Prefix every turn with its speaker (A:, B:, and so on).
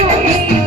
A: Thank you.